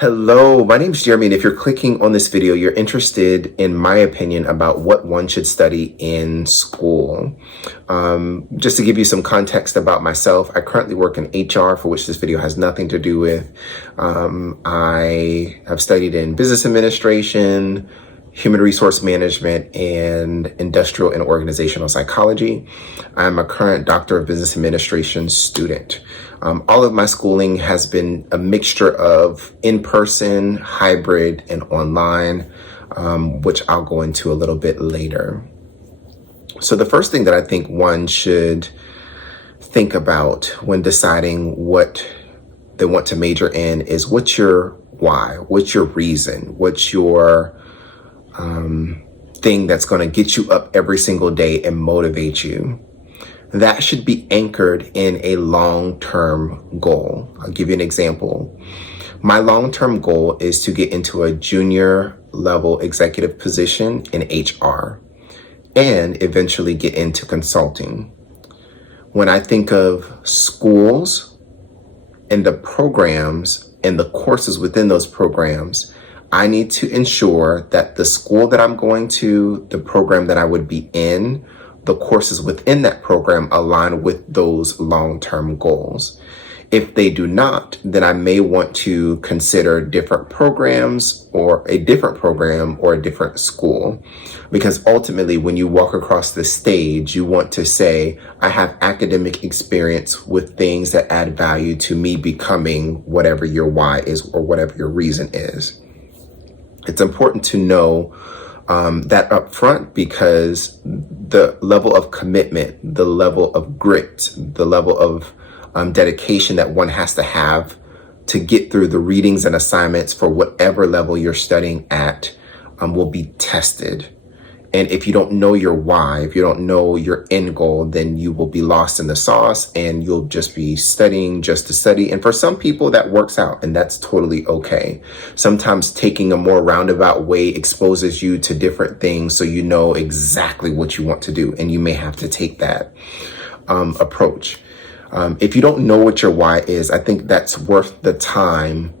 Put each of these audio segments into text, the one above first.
Hello, my name is Jeremy, and if you're clicking on this video, you're interested in my opinion about what one should study in school. Just to give you some context about myself, I currently work in HR, for which this video has nothing to do with. I have studied in business administration, human resource management, and industrial and organizational psychology. I'm a current Doctor of Business Administration student. All of my schooling has been a mixture of in-person, hybrid, and online, which I'll go into a little bit later. So the first thing that I think one should think about when deciding what they want to major in is what's your why? What's your reason? What's your thing that's going to get you up every single day and motivate you? That should be anchored in a long-term goal. I'll give you an example. My long-term goal is to get into a junior level executive position in HR and eventually get into consulting. When I think of schools and the programs and the courses within those programs, I need to ensure that the school that I'm going to, the program that I would be in, the courses within that program align with those long-term goals. If they do not, then I may want to consider different programs or a different program or a different school. Because ultimately, when you walk across the stage, you want to say, I have academic experience with things that add value to me becoming whatever your why is or whatever your reason is. It's important to know that up front, because the level of commitment, the level of grit, the level of dedication that one has to get through the readings and assignments for whatever level you're studying at will be tested. And if you don't know your why, if you don't know your end goal, then you will be lost in the sauce and you'll just be studying just to study. And for some people that works out, and that's totally okay. Sometimes taking a more roundabout way exposes you to different things so you know exactly what you want to do, and you may have to take that approach. If you don't know what your why is, I think that's worth the time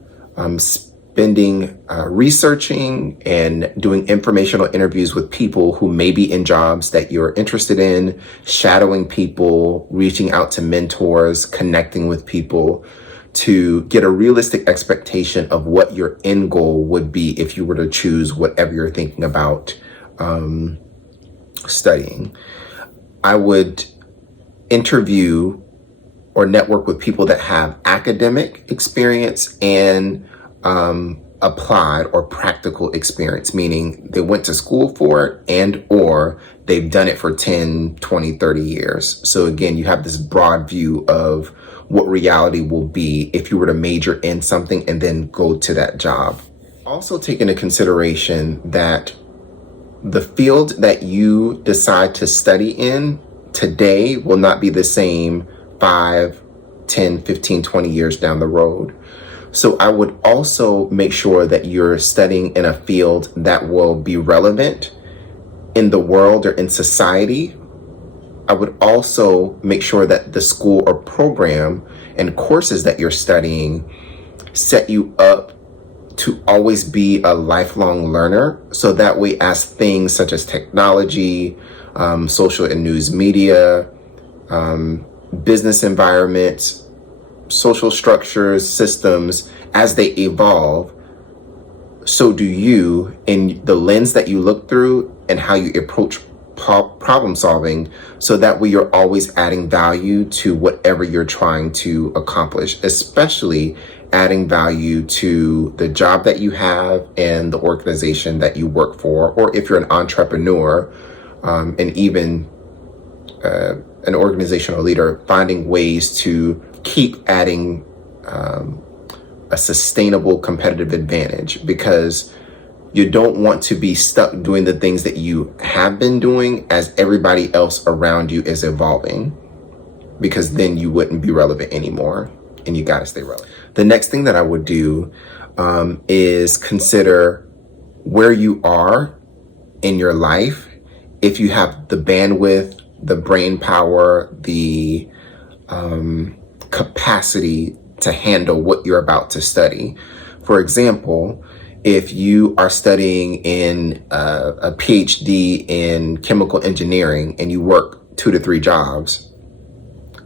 spending researching and doing informational interviews with people who may be in jobs that you're interested in, shadowing people, reaching out to mentors, connecting with people to get a realistic expectation of what your end goal would be if you were to choose whatever you're thinking about studying. I would interview or network with people that have academic experience and applied or practical experience, meaning they went to school for it and or they've done it for 10, 20, 30 years. So again, you have this broad view of what reality will be if you were to major in something and then go to that job. Also take into consideration that the field that you decide to study in today will not be the same 5, 10, 15, 20 years down the road. So I would also make sure that you're studying in a field that will be relevant in the world or in society. I would also make sure that the school or program and courses that you're studying set you up to always be a lifelong learner. So that way, as things such as technology, social and news media, business environments, social structures, systems, as they evolve, so do you, in the lens that you look through and how you approach problem solving, so that way you're always adding value to whatever you're trying to accomplish, especially adding value to the job that you have and the organization that you work for, or if you're an entrepreneur, and even an organizational leader, finding ways to keep adding a sustainable competitive advantage, because you don't want to be stuck doing the things that you have been doing as everybody else around you is evolving, because then you wouldn't be relevant anymore, and you got to stay relevant. The next thing that I would do is consider where you are in your life. If you have the bandwidth, the brain power, the capacity to handle what you're about to study. For example, if you are studying in a PhD in chemical engineering and you work 2 to 3 jobs,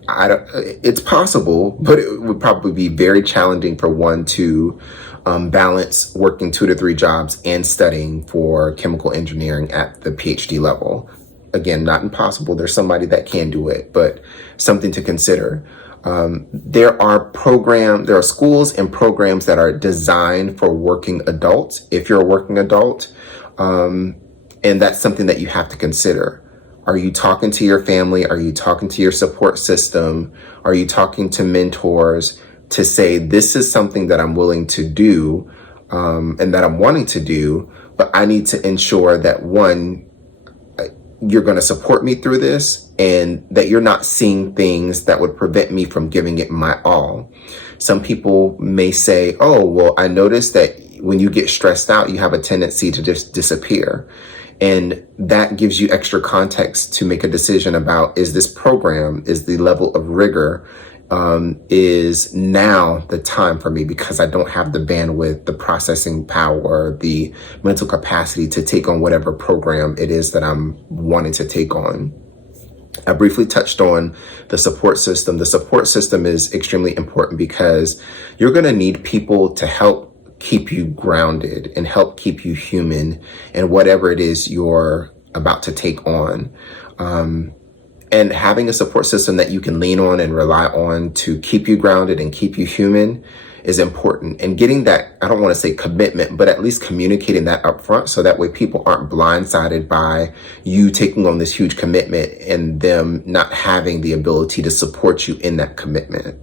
it's possible, but it would probably be very challenging for one to balance working 2 to 3 jobs and studying for chemical engineering at the PhD level. Again, not impossible. There's somebody that can do it, but something to consider. There are schools and programs that are designed for working adults, if you're a working adult, and that's something that you have to consider. Are you talking to your family? Are you talking to your support system? Are you talking to mentors to say, this is something that I'm willing to do, and that I'm wanting to do, but I need to ensure that, one, you're going to support me through this, and that you're not seeing things that would prevent me from giving it my all. Some people may say, oh, well, I noticed that when you get stressed out, you have a tendency to just disappear. And that gives you extra context to make a decision about, is this program, is the level of rigor, is now the time for me, because I don't have the bandwidth, the processing power, the mental capacity to take on whatever program it is that I'm wanting to take on. I briefly touched on the support system. The support system is extremely important because you're going to need people to help keep you grounded and help keep you human in whatever it is you're about to take on. And having a support system that you can lean on and rely on to keep you grounded and keep you human is important. And getting that, I don't want to say commitment, but at least communicating that up front, so that way people aren't blindsided by you taking on this huge commitment and them not having the ability to support you in that commitment.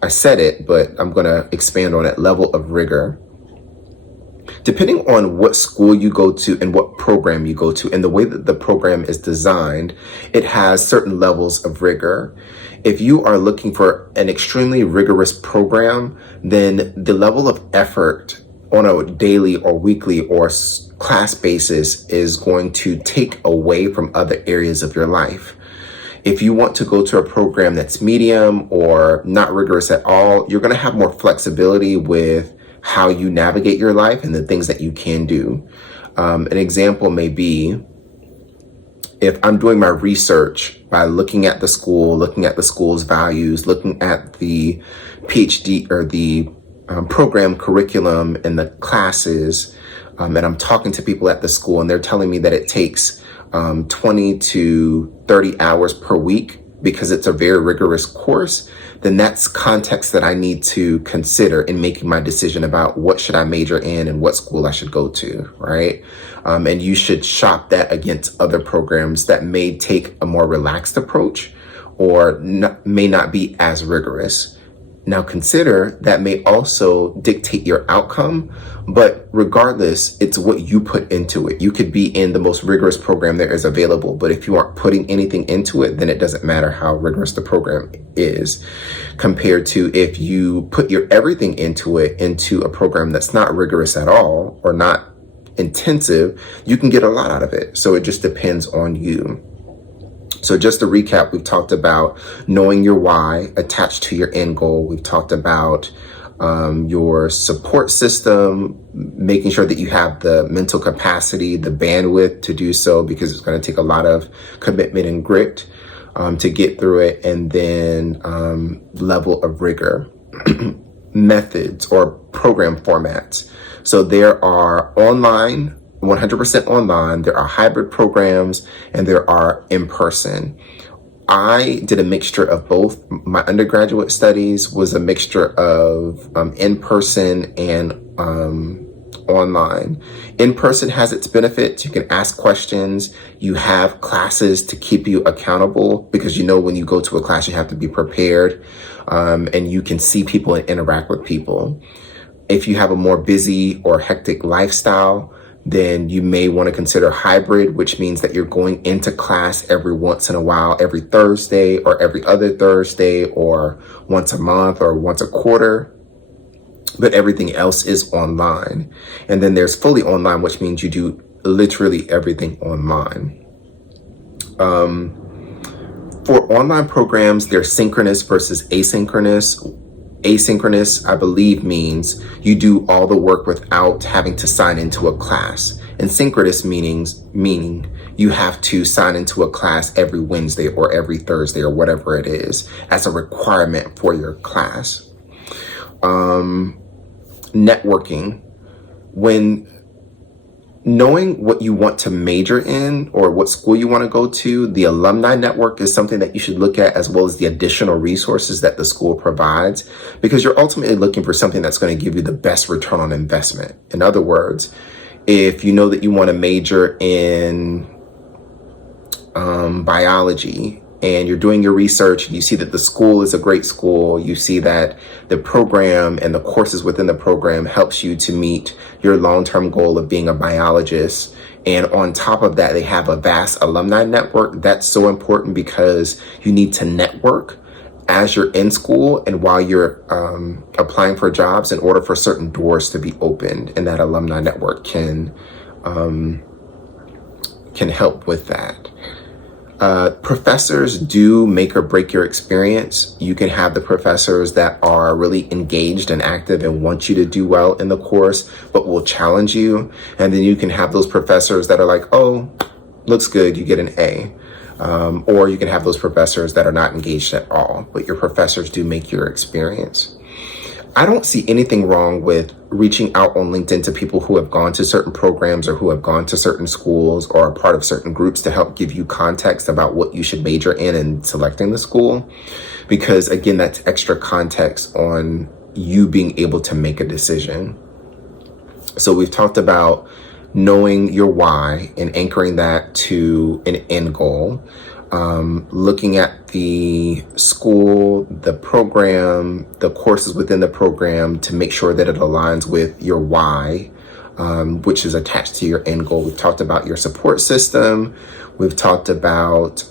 I said it, but I'm going to expand on it. Level of rigor. Depending on what school you go to and what program you go to and the way that the program is designed, it has certain levels of rigor. If you are looking for an extremely rigorous program, then the level of effort on a daily or weekly or class basis is going to take away from other areas of your life. If you want to go to a program that's medium or not rigorous at all, you're going to have more flexibility with how you navigate your life and the things that you can do. An example may be, if I'm doing my research by looking at the school, looking at the school's values, looking at the PhD or the program curriculum and the classes, and I'm talking to people at the school and they're telling me that it takes 20 to 30 hours per week because it's a very rigorous course, then that's context that I need to consider in making my decision about what should I major in and what school I should go to, right? And you should shop that against other programs that may take a more relaxed approach or may not be as rigorous. Now consider that may also dictate your outcome, but regardless, it's what you put into it. You could be in the most rigorous program there is available, but if you aren't putting anything into it, then it doesn't matter how rigorous the program is, compared to if you put your everything into it, into a program that's not rigorous at all or not intensive, you can get a lot out of it. So it just depends on you. So just to recap, we've talked about knowing your why attached to your end goal. We've talked about your support system, making sure that you have the mental capacity, the bandwidth to do so, because it's going to take a lot of commitment and grit to get through it. And then level of rigor, methods or program formats. So there are online, 100% online, there are hybrid programs, and there are in-person. I did a mixture of both. My undergraduate studies was a mixture of in-person and online. In-person has its benefits. You can ask questions. You have classes to keep you accountable, because you know when you go to a class, you have to be prepared, and you can see people and interact with people. If you have a more busy or hectic lifestyle, then you may want to consider hybrid, which means that you're going into class every once in a while, every Thursday or every other Thursday, or once a month or once a quarter, but everything else is online. And then there's fully online, which means you do literally everything online. For online programs, they're synchronous versus asynchronous. Asynchronous, I believe, means you do all the work without having to sign into a class. And synchronous meaning you have to sign into a class every Wednesday or every Thursday or whatever it is as a requirement for your class. Networking, when knowing what you want to major in or what school you want to go to, the alumni network is something that you should look at, as well as the additional resources that the school provides, because you're ultimately looking for something that's going to give you the best return on investment. In other words, if you know that you want to major in biology, and you're doing your research and you see that the school is a great school, you see that the program and the courses within the program helps you to meet your long-term goal of being a biologist, and on top of that they have a vast alumni network, that's so important, because you need to network as you're in school and while you're applying for jobs in order for certain doors to be opened, and that alumni network can help with that. Professors do make or break your experience. You can have the professors that are really engaged and active and want you to do well in the course, but will challenge you. And then you can have those professors that are like, oh, looks good, you get an A. Or you can have those professors that are not engaged at all, but your professors do make your experience. I don't see anything wrong with reaching out on LinkedIn to people who have gone to certain programs or who have gone to certain schools or are part of certain groups to help give you context about what you should major in selecting the school. Because again, that's extra context on you being able to make a decision. So we've talked about knowing your why and anchoring that to an end goal. Looking at the school, the program, the courses within the program to make sure that it aligns with your why, which is attached to your end goal. We've talked about your support system. We've talked about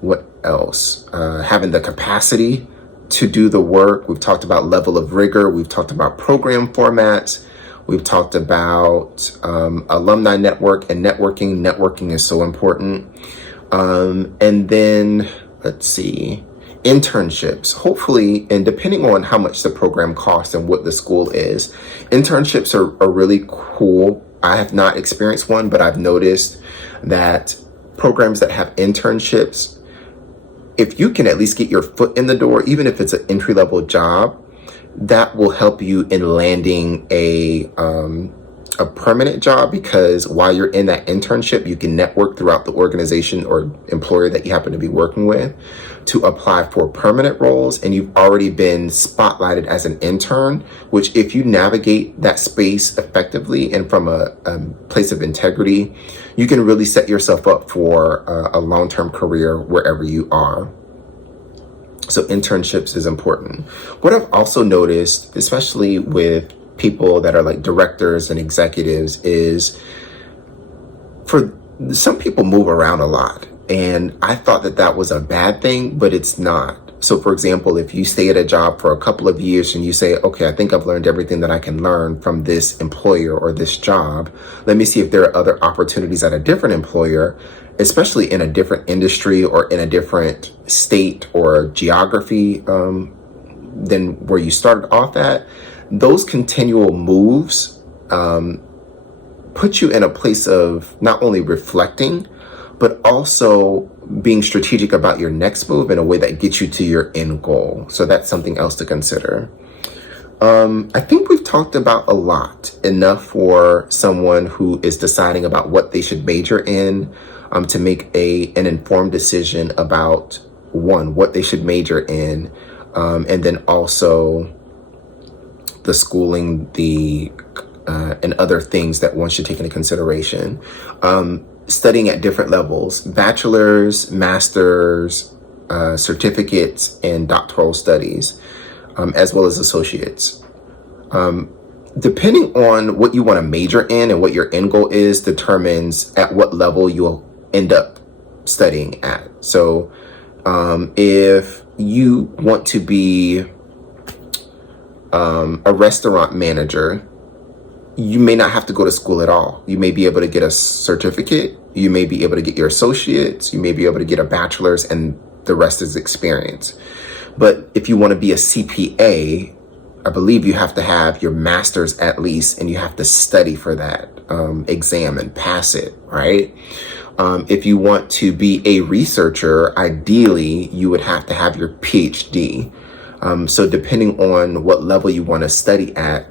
what else? Having the capacity to do the work. We've talked about level of rigor. We've talked about program formats. We've talked about alumni network and networking. Networking is so important. And then, let's see, internships. Hopefully, and depending on how much the program costs and what the school is, internships are really cool. I have not experienced one, but I've noticed that programs that have internships, if you can at least get your foot in the door, even if it's an entry-level job, that will help you in landing a permanent job, because while you're in that internship, you can network throughout the organization or employer that you happen to be working with to apply for permanent roles. And you've already been spotlighted as an intern, which if you navigate that space effectively and from a place of integrity, you can really set yourself up for a long-term career wherever you are. So internships is important. What I've also noticed, especially with people that are like directors and executives, is for some people move around a lot. And I thought that that was a bad thing, but it's not. So for example, if you stay at a job for a couple of years and you say, okay, I think I've learned everything that I can learn from this employer or this job, let me see if there are other opportunities at a different employer, especially in a different industry or in a different state or geography than where you started off at. Those continual moves put you in a place of not only reflecting, but also being strategic about your next move in a way that gets you to your end goal. So that's something else to consider. I think we've talked about a lot, enough for someone who is deciding about what they should major in, to make an informed decision about, one, what they should major in, and then also the schooling, and other things that one should take into consideration. Studying at different levels: bachelor's, master's, certificates, and doctoral studies, as well as associates. Depending on what you want to major in and what your end goal is, determines at what level you'll end up studying at. So if you want to be a restaurant manager, you may not have to go to school at all. You may be able to get a certificate, you may be able to get your associates, you may be able to get a bachelor's, and the rest is experience. But if you want to be a CPA, I believe you have to have your master's at least, and you have to study for that exam and pass it, right? If you want to be a researcher, ideally, you would have to have your PhD. So depending on what level you want to study at,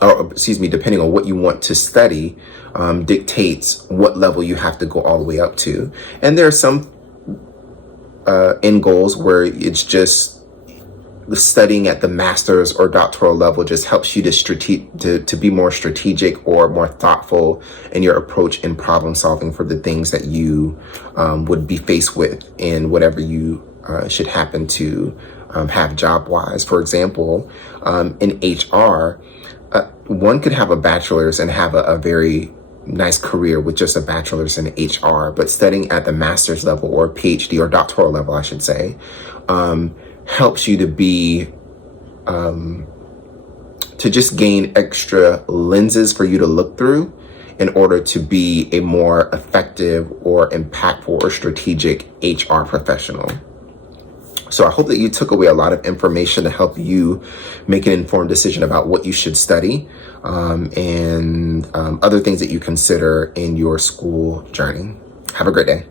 or excuse me, depending on what you want to study, dictates what level you have to go all the way up to. And there are some end goals where it's just the studying at the master's or doctoral level just helps you to be more strategic or more thoughtful in your approach in problem solving for the things that you would be faced with in whatever you should happen to have job wise. For example, in HR, one could have a bachelor's and have a very nice career with just a bachelor's in HR, but studying at the master's level or PhD or doctoral level, I should say, helps you to be, to just gain extra lenses for you to look through in order to be a more effective or impactful or strategic HR professional. So I hope that you took away a lot of information to help you make an informed decision about what you should study, and other things that you consider in your school journey. Have a great day.